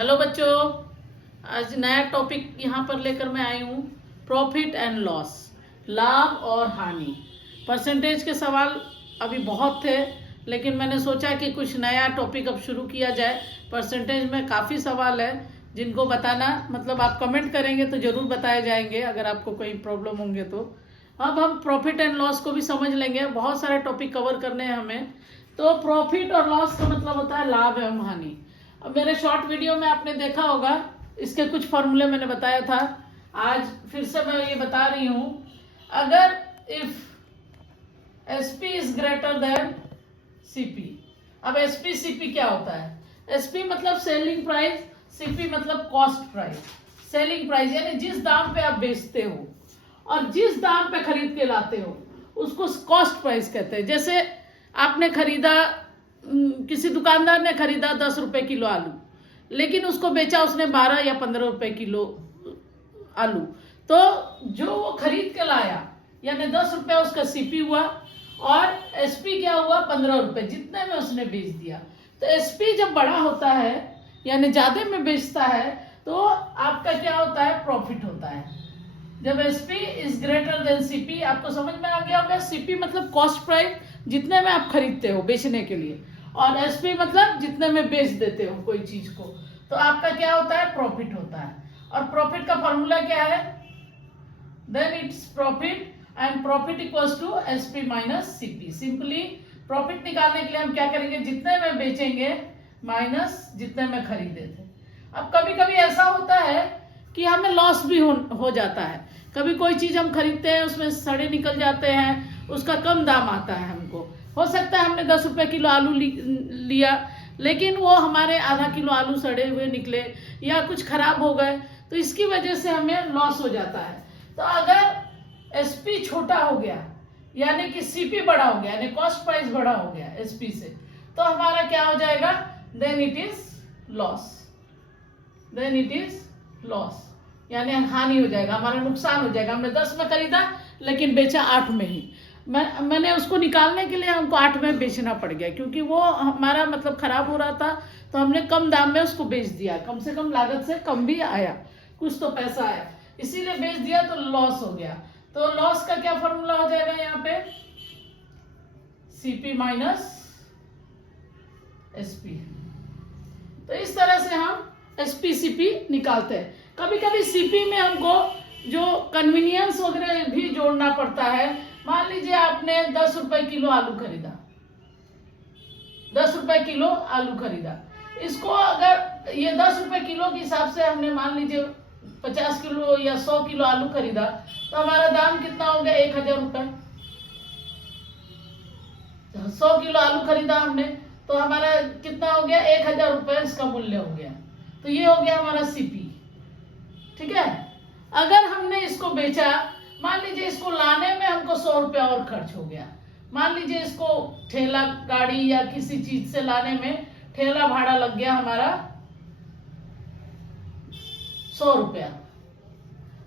Hello बच्चों, आज नया टॉपिक यहाँ पर लेकर मैं आई हूँ। प्रॉफिट एंड लॉस, लाभ और हानि। परसेंटेज के सवाल अभी बहुत थे, लेकिन मैंने सोचा कि कुछ नया टॉपिक अब शुरू किया जाए। परसेंटेज में काफ़ी सवाल है जिनको बताना, मतलब आप कमेंट करेंगे तो ज़रूर बताए जाएंगे अगर आपको कोई प्रॉब्लम होंगे तो। अब हम प्रॉफिट एंड लॉस को भी समझ लेंगे। बहुत सारे टॉपिक कवर करने हैं हमें। तो प्रॉफिट और लॉस का मतलब होता है लाभ एवं हानि। अब मेरे शॉर्ट वीडियो में आपने देखा होगा, इसके कुछ फॉर्मूले मैंने बताया था। आज फिर से मैं ये बता रही हूँ। अगर if SP is greater than CP। अब SP CP क्या होता है? SP मतलब सेलिंग प्राइस, CP मतलब कॉस्ट प्राइस। सेलिंग प्राइस यानी जिस दाम पे आप बेचते हो और जिस दाम पे खरीद के लाते हो उसको कॉस्ट प्राइस कहते हैं। जैसे आपने खरीदा, किसी दुकानदार ने खरीदा 10 रुपए किलो आलू, लेकिन उसको बेचा उसने 12 या 15 रुपए किलो आलू। तो जो वो खरीद के लाया यानी 10 रुपए उसका CP हुआ और SP क्या हुआ? 15 रुपए, जितने में उसने बेच दिया। तो SP जब बड़ा होता है यानी ज्यादा में बेचता है तो आपका क्या होता है? प्रॉफिट होता है। जब SP is greater than CP, आपको समझ में आ गया होगा। CP मतलब कॉस्ट प्राइस, जितने में आप खरीदते हो बेचने के लिए, और SP मतलब जितने में बेच देते हो कोई चीज को, तो आपका क्या होता है? प्रॉफिट होता है। और प्रॉफिट का फॉर्मूला क्या है? Then it's profit, and profit equals to SP minus CP। Simply profit निकालने के लिए हम क्या करेंगे? जितने में बेचेंगे माइनस जितने में खरीदे थे। अब कभी कभी ऐसा होता है कि हमें लॉस भी हो जाता है। कभी कोई चीज हम खरीदते हैं, उसमें सड़े निकल जाते हैं, उसका कम दाम आता है हमको। हो सकता है हमने 10 रुपए किलो आलू लिया, लेकिन वो हमारे आधा किलो आलू सड़े हुए निकले या कुछ खराब हो गए, तो इसकी वजह से हमें लॉस हो जाता है। तो अगर SP छोटा हो गया यानी कि CP बड़ा हो गया यानी कॉस्ट प्राइस बड़ा हो गया SP से, तो हमारा क्या हो जाएगा? Then it is loss. Then it is loss यानी हानि हो जाएगा, हमारा नुकसान हो जाएगा। हमने 10 में खरीदा लेकिन बेचा 8 में ही। मैंने उसको निकालने के लिए हमको 8 में बेचना पड़ गया, क्योंकि वो हमारा मतलब खराब हो रहा था, तो हमने कम दाम में उसको बेच दिया। कम से कम लागत से कम भी आया, कुछ तो पैसा आया, इसीलिए बेच दिया, तो लॉस हो गया। तो लॉस का क्या फॉर्मूला हो जाएगा यहाँ पे? CP minus SP। तो इस तरह से हम SP CP निकालते हैं। कभी कभी CP में हमको जो कन्वीनियंस वगैरह भी जोड़ना पड़ता है। मान लीजिए आपने 10 रुपए किलो आलू खरीदा, 10 रुपए किलो आलू खरीदा। इसको अगर ये 10 रुपए किलो के हिसाब से हमने मान लीजिए 50 किलो या 100 किलो आलू खरीदा, तो हमारा दाम कितना हो गया? 1000 रुपए। 100 किलो आलू खरीदा हमने, तो हमारा कितना हो गया? 1000 रुपए इसका मूल्य हो गया। तो ये हो गया हमारा CP। ठीक है। अगर हमने इसको बेचा, मान लीजिए इसको लाने में हमको 100 रुपया और खर्च हो गया। मान लीजिए इसको ठेला गाड़ी या किसी चीज से लाने में ठेला भाड़ा लग गया हमारा 100 रुपया,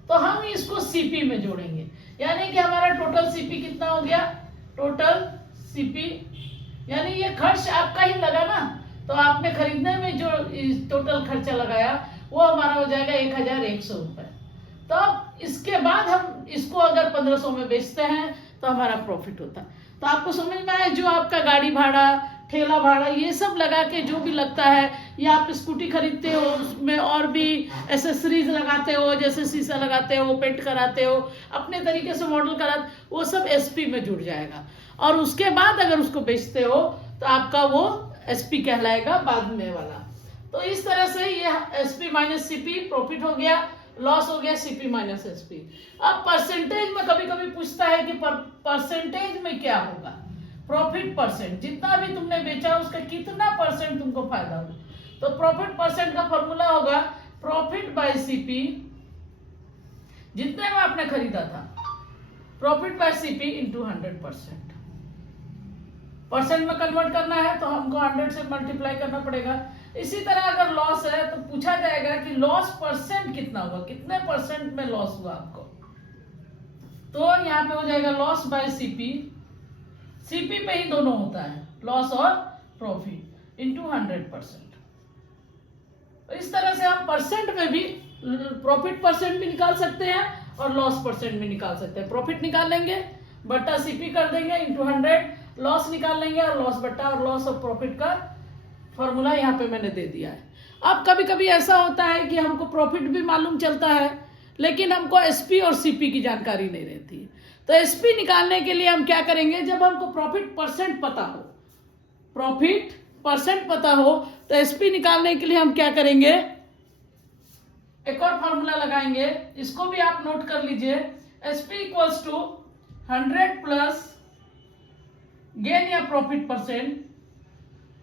तो हम इसको CP में जोड़ेंगे। यानी कि हमारा टोटल CP कितना हो गया? टोटल CP यानी ये खर्च आपका ही लगा ना, तो आपने खरीदने में जो टोटल खर्चा लगाया वो हमारा हो जाएगा 1100 रुपए। तो अब इसके बाद हम इसको अगर 1500 में बेचते हैं तो हमारा प्रॉफिट होता है। तो आपको समझ में आया? जो आपका गाड़ी भाड़ा, ठेला भाड़ा, ये सब लगा के जो भी लगता है, या आप स्कूटी खरीदते हो उसमें और भी एसेसरीज लगाते हो, जैसे शीशा लगाते हो, पेंट कराते हो, अपने तरीके से मॉडल कराते, वो सब SP में जुड़ जाएगा। और उसके बाद अगर उसको बेचते हो तो आपका वो SP कहलाएगा बाद में वाला। तो इस तरह से ये SP माइनस CP प्रॉफिट हो गया, लॉस हो गया CP माइनस SP। अब परसेंटेज में कभी कभी पूछता है कि परसेंटेज में क्या होगा? प्रॉफिट परसेंट, जितना भी तुमने बेचा उसका कितना परसेंट तुमको फायदा होगा। तो प्रॉफिट परसेंट का फॉर्मूला होगा प्रॉफिट बाय CP, जितने में आपने खरीदा था, profit by CP into 100%। Percent में कन्वर्ट करना है तो हमको 100 से मल्टीप्लाई करना पड़ेगा। इसी तरह अगर लॉस है तो पूछा जाएगा कि लॉस परसेंट कितना हुआ, कितने परसेंट में लॉस हुआ आपको। तो यहाँ पे हो जाएगा लॉस बाय CP। CP पे ही दोनों होता है, लॉस और प्रॉफिट, इंटू 100%। इस तरह से हम परसेंट में भी प्रॉफिट परसेंट भी निकाल सकते हैं और लॉस परसेंट भी निकाल सकते हैं। प्रॉफिट निकाल लेंगे बट्टा सीपी कर देंगे इंटू 100, लॉस निकाल लेंगे और लॉस बट्टा और लॉस ऑफ प्रॉफिट का फॉर्मूला यहाँ पे मैंने दे दिया है। अब कभी कभी ऐसा होता है कि हमको प्रॉफिट भी मालूम चलता है लेकिन हमको एसपी और सीपी की जानकारी नहीं रहती। तो एसपी निकालने के लिए हम क्या करेंगे, जब हमको प्रॉफिट परसेंट पता हो, प्रॉफिट परसेंट पता हो, तो एसपी निकालने के लिए हम क्या करेंगे, एक और फॉर्मूला लगाएंगे, इसको भी आप नोट कर लीजिए। SP equals to 100 plus gain या प्रॉफिट परसेंट।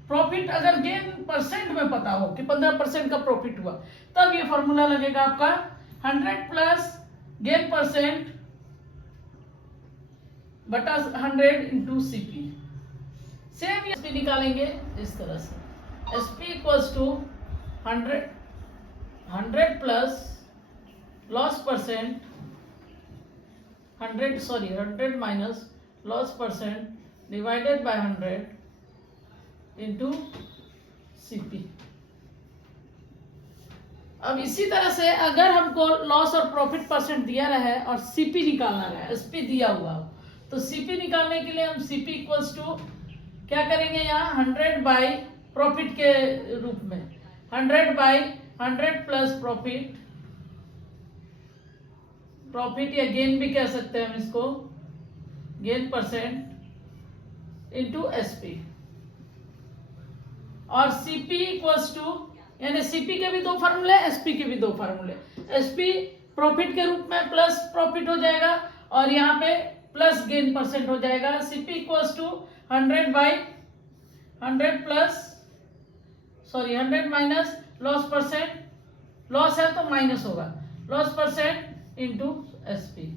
प्रॉफिट अगर गेन परसेंट में पता हो कि 15% का प्रॉफिट हुआ, तब ये फॉर्मूला लगेगा आपका 100 प्लस गेन परसेंट बटा 100 इंटू सीपी। सेम एसपी निकालेंगे इस तरह से, SP equals to 100 plus loss percent 100 minus loss percent divided by 100 into CP. अब इसी तरह से अगर हमको लॉस और प्रॉफिट परसेंट दिया रहे और सीपी निकालना रहे, एसपी दिया हुआ हो, तो सीपी निकालने के लिए हम सीपी इक्वल्स टू क्या करेंगे, यहाँ 100 बाई प्रॉफिट के रूप में 100 बाई 100 प्लस प्रॉफिट, प्रॉफिट या गेन भी कह सकते हैं हम इसको, गेन परसेंट इंटू एसपी। और सीपी इक्वल्स टू, यानी सीपी के भी दो फार्मूले, एसपी के भी दो फार्मूले। एसपी प्रॉफिट के रूप में प्लस प्रॉफिट हो जाएगा और यहाँ पे प्लस गेन परसेंट हो जाएगा। CP equals to 100 by 100 plus 100 minus loss percent, loss है तो माइनस होगा, लॉस परसेंट इंटू एसपी।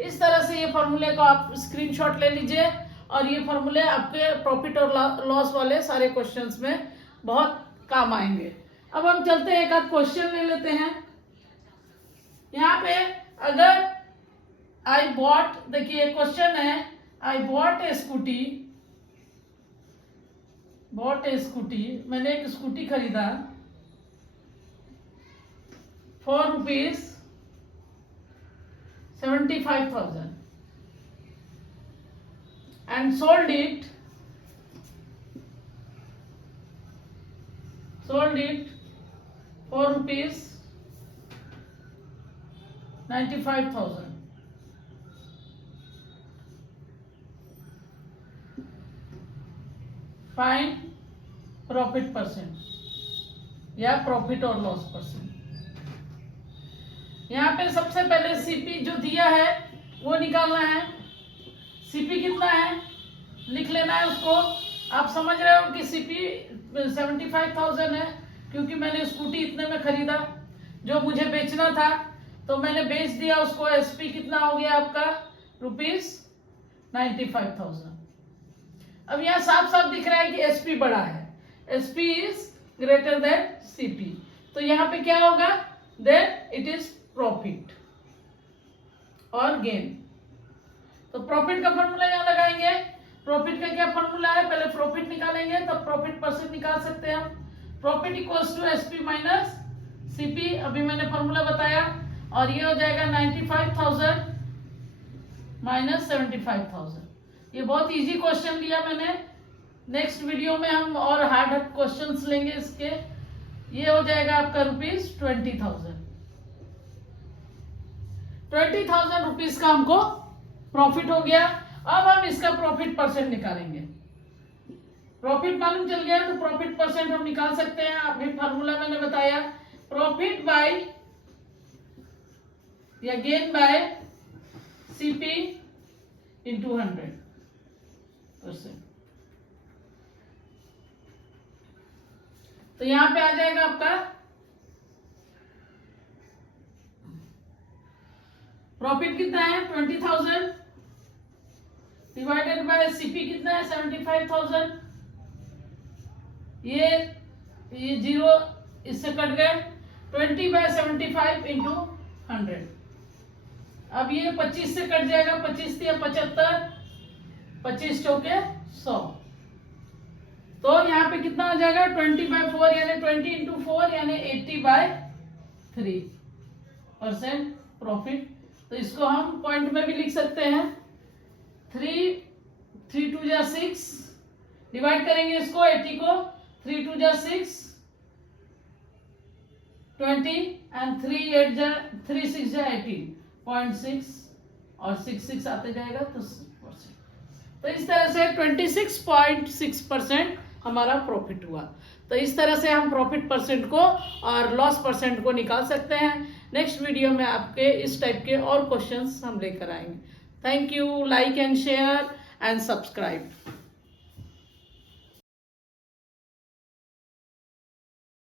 इस तरह से ये फॉर्मूले को आप स्क्रीनशॉट ले लीजिए और ये फॉर्मूले आपके प्रॉफिट और लॉस वाले सारे क्वेश्चंस में बहुत काम आएंगे। अब हम चलते हैं, एक आध क्वेश्चन ले लेते हैं। यहाँ पे अगर आई बॉट, देखिए क्वेश्चन है, आई बॉट ए स्कूटी, मैंने एक स्कूटी खरीदा ₹75,000 and sold it for ₹95,000. Find profit percent या प्रॉफिट और लॉस परसेंट। यहाँ पे सबसे पहले सीपी जो दिया है वो निकालना है। सीपी कितना है लिख लेना है उसको। आप समझ रहे हो कि सीपी 75,000 है क्योंकि मैंने स्कूटी इतने में खरीदा, जो मुझे बेचना था तो मैंने बेच दिया उसको। एसपी कितना हो गया आपका, ₹95,000। अब यहाँ साफ साफ दिख रहा है कि एसपी बड़ा है, SP is greater than CP, तो यहाँ पे क्या होगा, देन इट इज प्रॉफिट और गेन। तो प्रॉफिट का फॉर्मूला यहाँ लगाएंगे। प्रॉफिट का क्या फॉर्मूला है, पहले प्रॉफिट निकालेंगे तब प्रॉफिट परसेंट निकाल सकते हैं हम। Profit equals to SP minus CP, अभी मैंने फॉर्मूला बताया, और ये हो जाएगा 95,000 माइनस 75,000। ये बहुत इजी क्वेश्चन लिया मैंने। नेक्स्ट वीडियो में हम और हार्ड क्वेश्चंस लेंगे इसके। ये हो जाएगा आपका ₹20,000। 20,000 रुपीज का हमको प्रॉफिट हो गया। अब हम इसका प्रॉफिट परसेंट निकालेंगे। प्रॉफिट मालूम चल गया तो प्रॉफिट परसेंट हम निकाल सकते हैं। अभी फार्मूला मैंने बताया, प्रॉफिट बाय या गेन बाय सीपी इंटू 100%। तो यहां पे आ जाएगा आपका प्रॉफिट कितना है 20,000 डिवाइडेड बाय सीपी कितना है 75,000। ये जीरो इससे कट गए, 20/75 इंटू 100। अब ये 25 से कट जाएगा, 25 या 75, 25 चौके 100। तो यहाँ पे कितना हो जाएगा 20/4 यानी 20 इंटू 4 यानी 80/3% प्रॉफिट। तो इसको हम पॉइंट में भी लिख सकते हैं। 3 2 जा 6, डिवाइड करेंगे इसको 80 को, 3 2 जा 6 20 एंड 3 6 जा 18.6 और 6 आते जाएगा तो 6%। तो इस तरह से 26.6% हमारा प्रॉफिट हुआ। तो इस तरह से हम प्रॉफिट परसेंट को और लॉस परसेंट को निकाल सकते हैं। नेक्स्ट वीडियो में आपके इस टाइप के और क्वेश्चंस हम लेकर आएंगे। Thank you, like and share and subscribe.